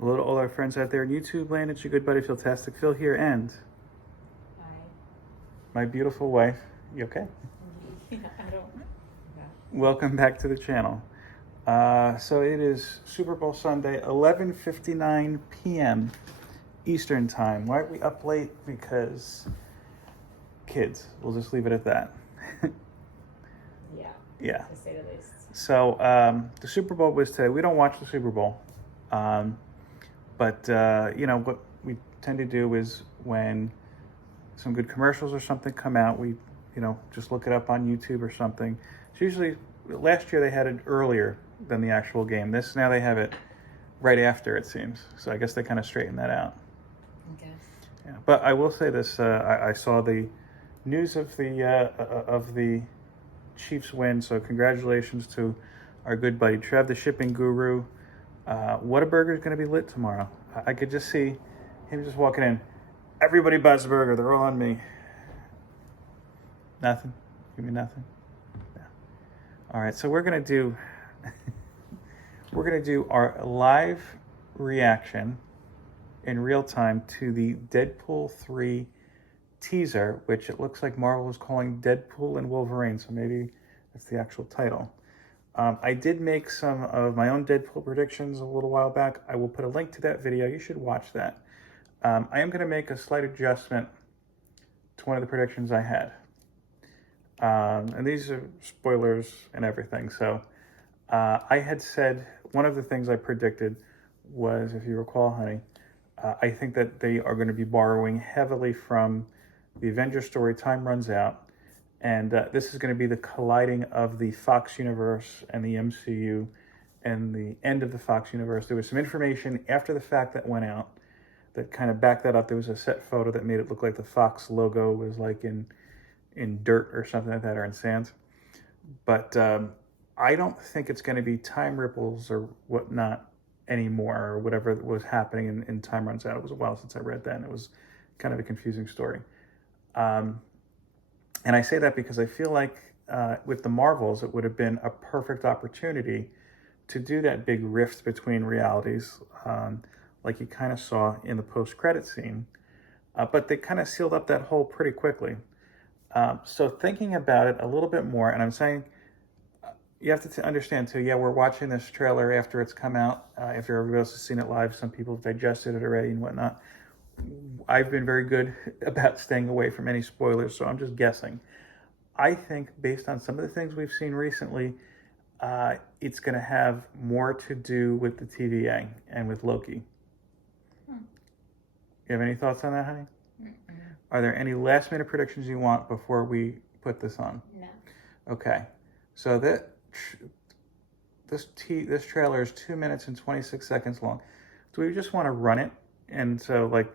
Hello to all our friends out there in YouTube land. It's your good buddy Philtastic Phil here, and Hi. my beautiful wife. You okay? I don't. Yeah. Welcome back to the channel. So it is Super Bowl Sunday, 11:59 p.m. Eastern Time. Why are we up late? Because kids. We'll just leave it at that. Yeah. Yeah. To say the least. So the Super Bowl was today. We don't watch the Super Bowl. But what we tend to do is when some good commercials or something come out, we, just look it up on YouTube or something. It's usually, last year they had it earlier than the actual game. Now they have it right after, it seems. So I guess they kind of straightened that out. I guess. Yeah. But I will say this, I saw the news of the Chiefs win. So congratulations to our good buddy Trev, the shipping guru. Whataburger is going to be lit tomorrow. I could just see him just walking in. Everybody buys a burger. They're all on me. Nothing? Give me nothing? Yeah. All right, so we're going to do our live reaction in real time to the Deadpool 3 teaser, which it looks like Marvel is calling Deadpool and Wolverine, so maybe that's the actual title. I did make some of my own Deadpool predictions a little while back. I will put a link to that video. You should watch that. I am going to make a slight adjustment to one of the predictions I had. And these are spoilers and everything. So I had said one of the things I predicted was, if you recall, honey, I think that they are going to be borrowing heavily from the Avengers story, Time Runs Out. And this is going to be the colliding of the Fox universe and the MCU and the end of the Fox universe. There was some information after the fact that went out that kind of backed that up. There was a set photo that made it look like the Fox logo was like in dirt or something like that, or in sand. But I don't think it's going to be time ripples or whatnot anymore, or whatever was happening in Time Runs Out. It was a while since I read that, and it was kind of a confusing story. And I say that because I feel like with the Marvels, it would have been a perfect opportunity to do that big rift between realities, like you kind of saw in the post-credit scene. But they kind of sealed up that hole pretty quickly. So thinking about it a little bit more, and I'm saying, you have to understand too, yeah, we're watching this trailer after it's come out, after everybody else has seen it live. Some people have digested it already and whatnot. I've been very good about staying away from any spoilers, so I'm just guessing. I think based on some of the things we've seen recently, it's going to have more to do with the TVA and with Loki. You have any thoughts on that, honey? Mm-mm. Are there any last minute predictions you want before we put this on? No. Okay. So this trailer is 2 minutes and 26 seconds long. Do we just want to run it? And so, like,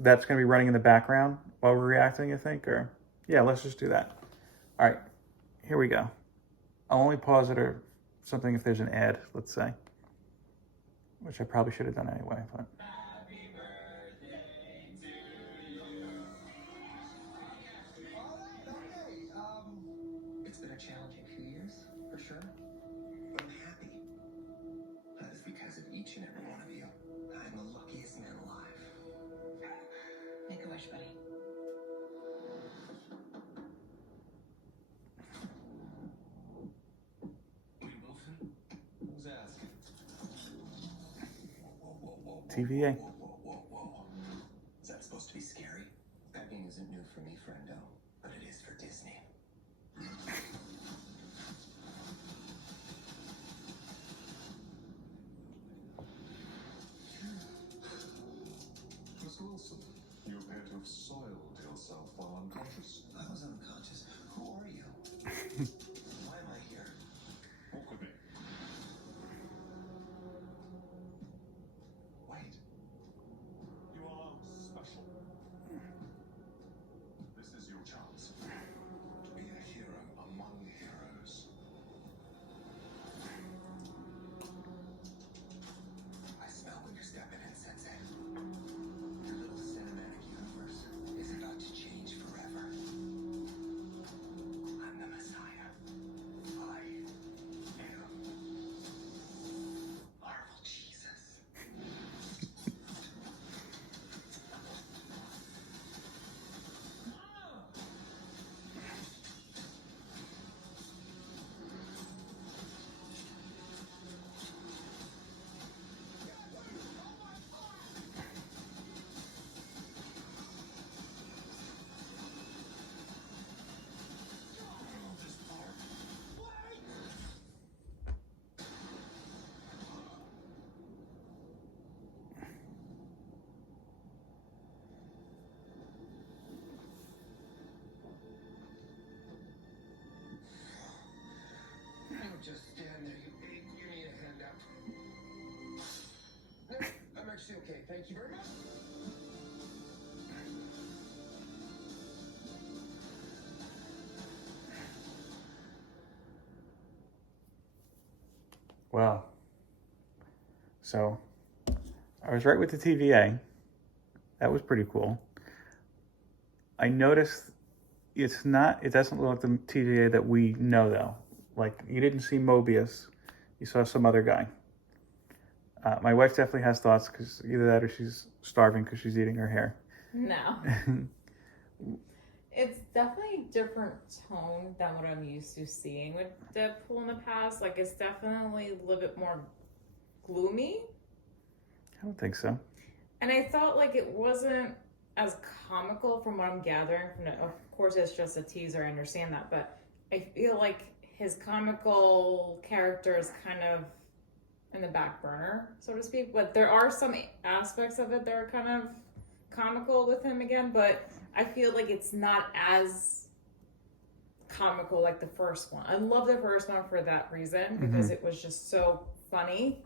that's going to be running in the background while we're reacting, you think? Or, yeah, let's just do that. All right, here we go. I'll only pause it or something if there's an ad, let's say, which I probably should have done anyway. But. Happy birthday to you. It's been a challenging few years, for sure. But I'm happy. That is because of each and every one of you. I'm the luckiest man alive. Make a wish, buddy. Wayne Wilson? Who's asking? Whoa. TVA. Whoa. Is that supposed to be scary? Begging isn't new for me, friendo, but it is for Disney. Miss Wilson, you appear to have soiled yourself while unconscious. I was unconscious. Who are you? Why am I here? Walk with me. Wait. You are special. This is your chance to be a hero among heroes. I smell what you're stepping in, Sensei. Your little cinematic universe is about to change forever. I'm the Messiah. Thank you very much. Well, so I was right with the TVA. That was pretty cool. I noticed it doesn't look like the TVA that we know though. Like, you didn't see Mobius, you saw some other guy. My wife definitely has thoughts, because either that or she's starving because she's eating her hair. No. It's definitely a different tone than what I'm used to seeing with Deadpool in the past. Like, it's definitely a little bit more gloomy. I don't think so. And I thought, like, it wasn't as comical from what I'm gathering from it. Of course, it's just a teaser, I understand that. But I feel like his comical character is kind of in the back burner, so to speak. But there are some aspects of it that are kind of comical with him again, but I feel like it's not as comical like the first one. I love the first one for that reason, because it was just so funny.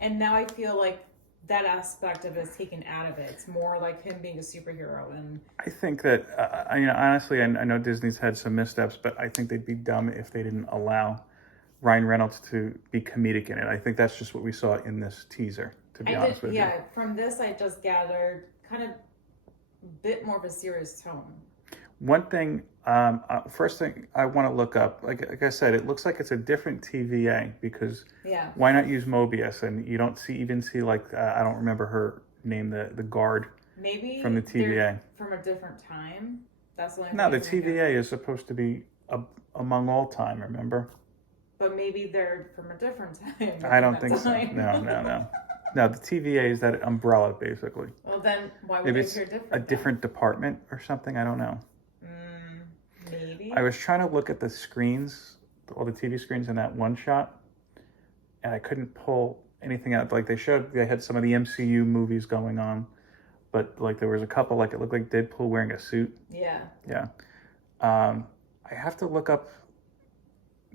And now I feel like that aspect of it is taken out of it. It's more like him being a superhero. And I think that, honestly, I know Disney's had some missteps, but I think they'd be dumb if they didn't allow Ryan Reynolds to be comedic in it. I think that's just what we saw in this teaser, to be honest with you. Yeah, from this I just gathered kind of a bit more of a serious tone. One thing, first thing I want to look up, like I said, it looks like it's a different TVA, because why not use Mobius? And you don't even see like, I don't remember her name, the guard Maybe from the TVA. From a different time. That's the only No, the thing TVA is supposed to be among all time, remember? But maybe they're from a different time. I don't think so. No. No, the TVA is that umbrella, basically. Well, then why would Maybe they it's appear different? a different department or something. I don't know. Maybe. I was trying to look at the screens, all the TV screens in that one shot, and I couldn't pull anything out. Like, they had some of the MCU movies going on, but like there was a couple, like it looked like Deadpool wearing a suit. Yeah. Yeah. I have to look up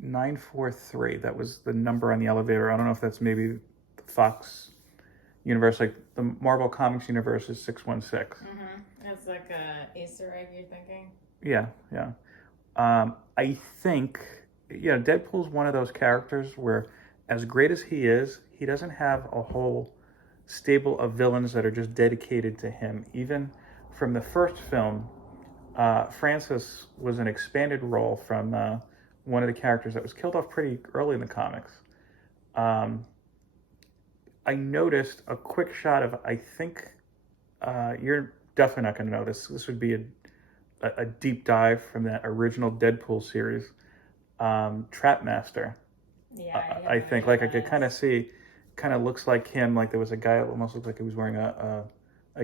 943. That was the number on the elevator. I don't know if that's maybe the Fox universe, like the Marvel Comics universe is 616. It's like a Easter egg, you're thinking? Yeah. I think, Deadpool's one of those characters where, as great as he is, he doesn't have a whole stable of villains that are just dedicated to him. Even from the first film, Francis was an expanded role from one of the characters that was killed off pretty early in the comics. I noticed a quick shot of, I think, you're definitely not going to know this. This would be a deep dive from that original Deadpool series, Trapmaster. Yeah. I think, like, I could kind of see, kind of looks like him. Like there was a guy that almost looked like he was wearing a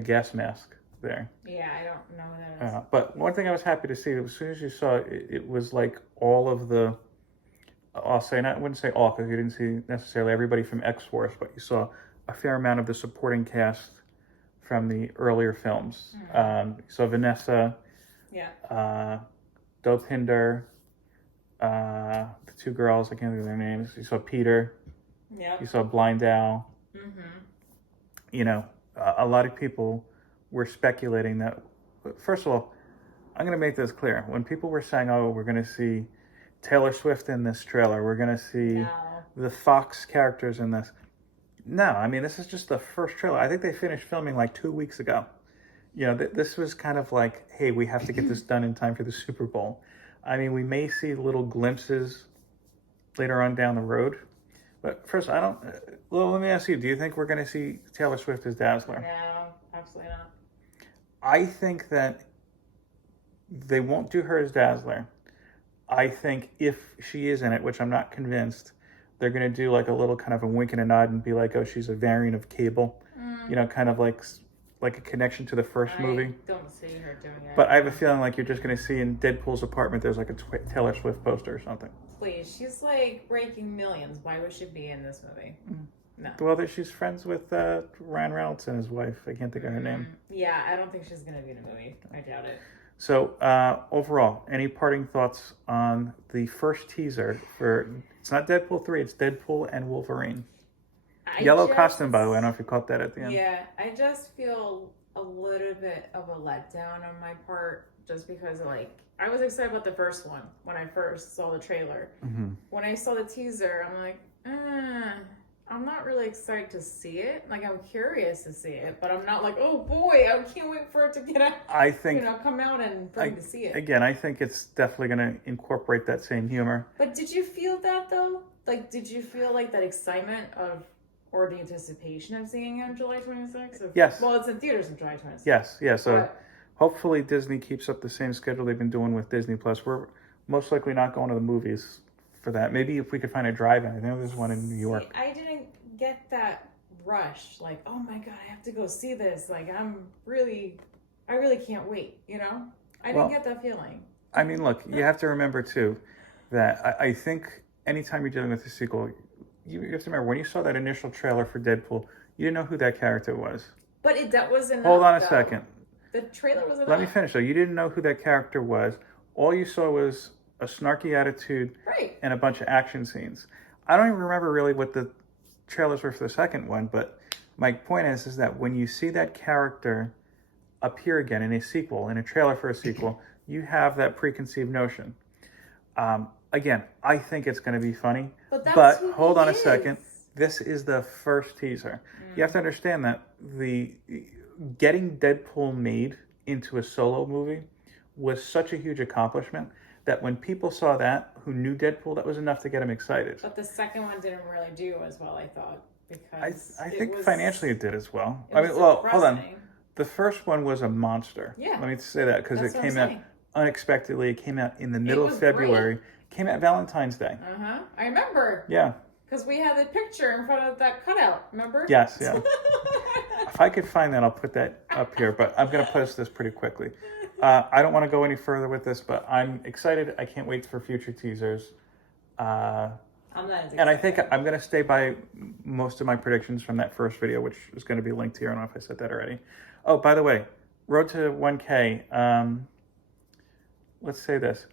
gas mask there. Yeah, I don't know who that is. But one thing I was happy to see, as soon as you saw it, it was like all of the, I wouldn't say all, because you didn't see necessarily everybody from X-Force, but you saw a fair amount of the supporting cast from the earlier films. You saw Vanessa, Dopinder, the two girls, I can't think of their names. You saw Peter. Yep. You saw Blind Owl. A lot of people were speculating that, first of all, I'm going to make this clear. When people were saying, oh, we're going to see Taylor Swift in this trailer, we're going to see the Fox characters in this. No, I mean, this is just the first trailer. I think they finished filming like 2 weeks ago. This was kind of like, hey, we have to get this done in time for the Super Bowl. I mean, we may see little glimpses later on down the road. But first, let me ask you, do you think we're going to see Taylor Swift as Dazzler? No, absolutely not. I think that they won't do her as Dazzler. I think if she is in it, which I'm not convinced, they're going to do like a little kind of a wink and a nod and be like, oh, she's a variant of Cable. Kind of like a connection to the first movie. I don't see her doing it. But I have a feeling like you're just going to see in Deadpool's apartment, there's like a Taylor Swift poster or something. Please, she's like breaking millions. Why would she be in this movie? No. Well, she's friends with Ryan Reynolds and his wife. I can't think of her name. Yeah, I don't think she's going to be in the movie. I doubt it. So, overall, any parting thoughts on the first teaser for, it's not Deadpool 3, it's Deadpool and Wolverine? Yellow costume, by the way. I don't know if you caught that at the end. Yeah, I just feel a little bit of a letdown on my part, just because like I was excited about the first one when I first saw the trailer. Mm-hmm. When I saw the teaser, I'm like, I'm not really excited to see it. Like, I'm curious to see it, but I'm not like, oh boy, I can't wait for it to get out. I think, come out and for me to see it. Again, I think it's definitely going to incorporate that same humor. But did you feel that though? Like, did you feel like that excitement of, or the anticipation of seeing it on July 26th? Yes. Well, it's in theaters on July 26th. Yes, yeah. So But hopefully Disney keeps up the same schedule they've been doing with Disney Plus. We're most likely not going to the movies for that. Maybe if we could find a drive-in. I know there's one in New York. See, I didn't get that rush. Like, oh my God, I have to go see this. Like, I really can't wait, you know? I didn't get that feeling. I mean, look, you have to remember too that I think anytime you're dealing with a sequel, you have to remember when you saw that initial trailer for Deadpool, you didn't know who that character was. But that was enough. Hold on a though. second. The trailer was enough. Let me finish though. You didn't know who that character was. All you saw was a snarky attitude Right. and a bunch of action scenes. I don't even remember really what the trailers were for the second one, but my point is that when you see that character appear again in a sequel, in a trailer for a sequel, you have that preconceived notion. Again, I think it's going to be funny, But who hold he on a is. second. This is the first teaser. You have to understand that getting Deadpool made into a solo movie was such a huge accomplishment that when people saw that, who knew Deadpool, that was enough to get them excited. But the second one didn't really do as well, I thought, because I think financially it did as well. It was hold on. depressing. The first one was a monster. Yeah. Let me say that because That's it what I'm came out saying. unexpectedly. It came out in the middle of was February. Came out Valentine's Day. I remember. Yeah. Because we had the picture in front of that cutout, remember? Yes, yeah. If I could find that, I'll put that up here, but I'm going to post this pretty quickly. I don't want to go any further with this, but I'm excited. I can't wait for future teasers. I'm not as And I excited. think I'm going to stay by most of my predictions from that first video, which is going to be linked here. I don't know if I said that already. Oh, by the way, road to 1K. Let's say this.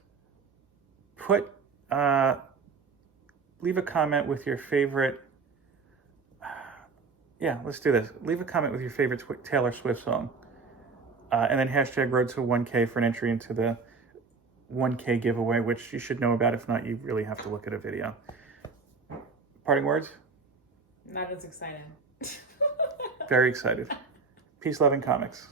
Leave a comment with your favorite. Yeah, let's do this. Leave a comment with your favorite Taylor Swift song. And then hashtag road to 1K for an entry into the 1K giveaway, which you should know about. If not, you really have to look at a video. Parting words? Not as excited. Very excited. Peace, love, and comics.